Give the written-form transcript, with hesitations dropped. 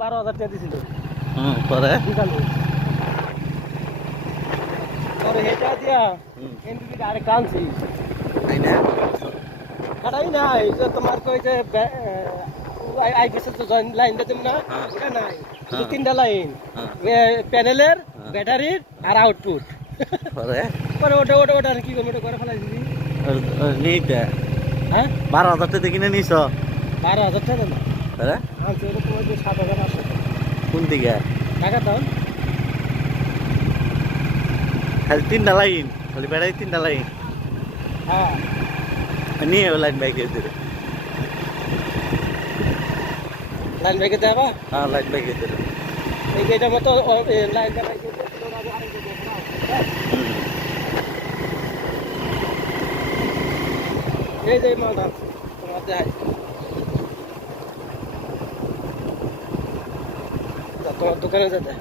12,000 টাকা দিছিল পরে বিকালে পরে হেটা দিয়া এনপি আরে কানছি তাই না খাটাই না এই যে তোমার কই যে আইপিএস তো জয়েন লাইন দিতাম না ওটা নাই শুধু তিনটা লাইন প্যানেলের ব্যাটারির আর আউটপুট পরে পরে ওটা আর কি করবো ওটা করে ফেলাই দিবি নিতে হ্যাঁ 12,000 টাকা কিনে নিছ 12,000 টাকা না পরে আনছে ওটা তোমার যে 7,800 কোন দিকে টাকা দাও খালি 3টা লাইন খালি বেড়াই 3টা লাইন হ্যাঁ নিয়ে লাইন বাইকের দিকে লাইন ব্রেকে দেবা হ্যাঁ লাইন বাইকের দিকে এই গেটের মতো লাইন দেখাই এই যে মাল ধান তোমার দেখাই তোমার দোকানে যেতে